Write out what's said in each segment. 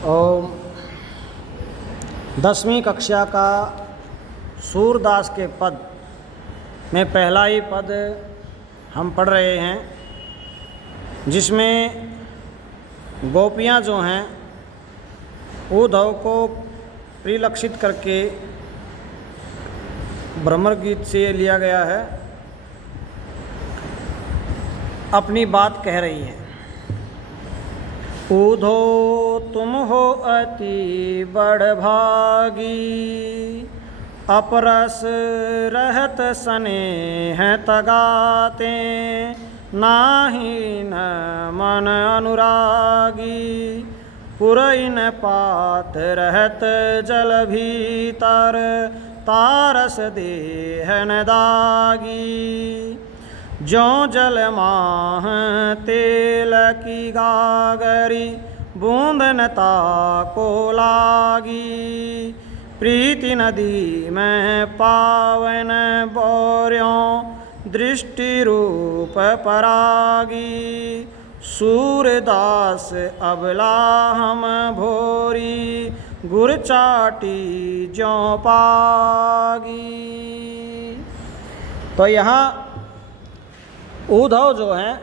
ओम। 10वीं कक्षा का सूरदास के पद में पहला ही पद हम पढ़ रहे हैं, जिसमें गोपियाँ जो हैं उद्धव को परिलक्षित करके भ्रमर गीत से लिया गया है, अपनी बात कह रही हैं। उद्धो तुम हो अति बड़भागी, अपरस रहत स्नेह तगाते, नाहि न मन अनुरागी, पुरइन पात रहत जल भीतर, तारस देहन दागी। ज्यों जल माह तेल की गागरी, बूंदन ताको लागी, प्रीति नदी में पावन बोर्यों, दृष्टि रूप परागी। सूरदास अबला हम भोरी, गुर चाटी ज्यों पागी। तो यहाँ उद्धव जो हैं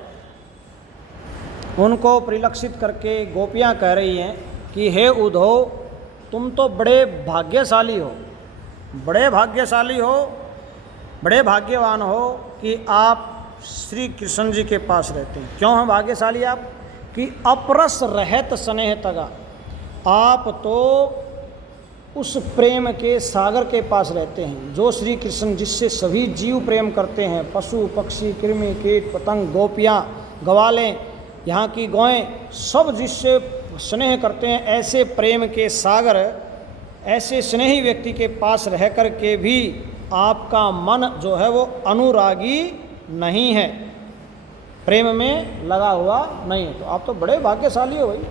उनको परिलक्षित करके गोपियाँ कह रही हैं कि हे उद्धव, तुम तो बड़े भाग्यशाली हो, बड़े भाग्यशाली हो, बड़े भाग्यवान हो कि आप श्री कृष्ण जी के पास रहते हैं। क्यों हैं भाग्यशाली आप? कि अपरस रहत स्नेह तगा, आप तो उस प्रेम के सागर के पास रहते हैं जो श्री कृष्ण, जिससे सभी जीव प्रेम करते हैं, पशु पक्षी कृमि कीट पतंग गोपियाँ गवालें, यहाँ की गौएं, सब जिससे स्नेह करते हैं। ऐसे प्रेम के सागर, ऐसे स्नेही व्यक्ति के पास रह कर के भी आपका मन जो है वो अनुरागी नहीं है, प्रेम में लगा हुआ नहीं है, तो आप तो बड़े भाग्यशाली हो भाई।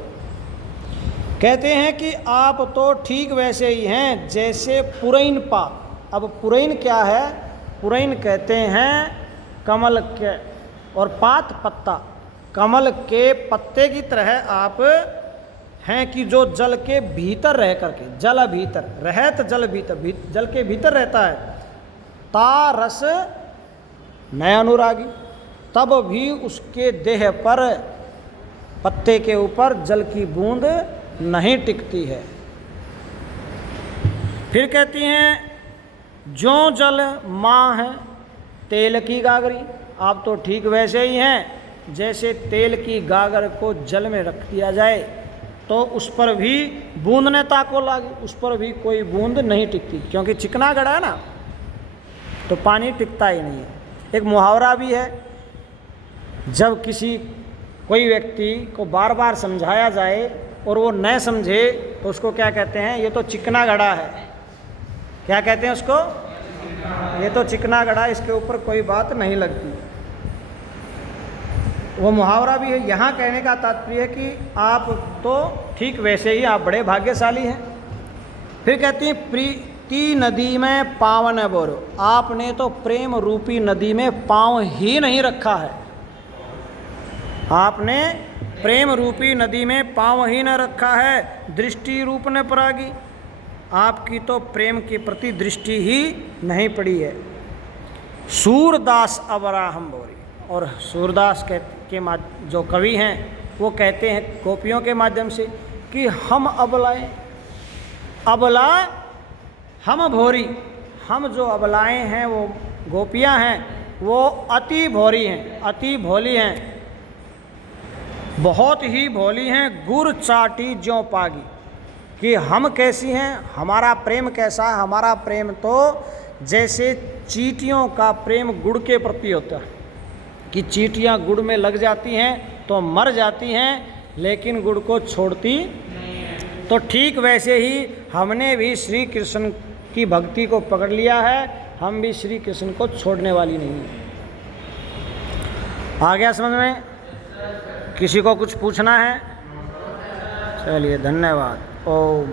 कहते हैं कि आप तो ठीक वैसे ही हैं जैसे पुरैन पात। अब पुरैन क्या है? पुरैन कहते हैं कमल के, और पात पत्ता, कमल के पत्ते की तरह आप हैं कि जो जल के भीतर रह करके, जल भीतर रहत, जल भीतर, जल के भीतर रहता है। ता रस नय अनुरागी, तब भी उसके देह पर, पत्ते के ऊपर जल की बूंद नहीं टिकती है। फिर कहती हैं ज्यों जल माह तेल की गागरी, आप तो ठीक वैसे ही हैं जैसे तेल की गागर को जल में रख दिया जाए तो उस पर भी बूंद ने ताको लागे, उस पर भी कोई बूंद नहीं टिकती, क्योंकि चिकना गड़ा है ना, तो पानी टिकता ही नहीं है। एक मुहावरा भी है, जब किसी कोई व्यक्ति को बार बार समझाया जाए और वो न समझे तो उसको क्या कहते हैं? ये तो चिकना गड़ा है। क्या कहते हैं उसको? ये तो चिकना गड़ा, इसके ऊपर कोई बात नहीं लगती। वो मुहावरा भी है। यहाँ कहने का तात्पर्य है कि आप तो ठीक वैसे ही, आप बड़े भाग्यशाली हैं। फिर कहती हैं प्रीति नदी में पावन बोरो, आपने तो प्रेम रूपी नदी में पाँव ही नहीं रखा है, आपने प्रेम रूपी नदी में पाँव ही न रखा है। दृष्टि रूप न परागी, आपकी तो प्रेम के प्रति दृष्टि ही नहीं पड़ी है। सूरदास अबरा हम बोरी, और सूरदास के जो कवि हैं वो कहते हैं गोपियों के माध्यम से कि हम अबलाएं, अबला हम भोरी, हम जो अबलाएं हैं वो गोपियां हैं, वो अति भोरी हैं, अति भोली हैं, बहुत ही भोली हैं। गुर चाटी ज्यों पागी, कि हम कैसी हैं, हमारा प्रेम कैसा है? हमारा प्रेम तो जैसे चींटियों का प्रेम गुड़ के प्रति होता है, कि चींटियाँ गुड़ में लग जाती हैं तो मर जाती हैं, लेकिन गुड़ को छोड़ती। तो ठीक वैसे ही हमने भी श्री कृष्ण की भक्ति को पकड़ लिया है, हम भी श्री कृष्ण को छोड़ने वाली नहीं है। आ गया समझ में? किसी को कुछ पूछना है? चलिए, धन्यवाद। ओम।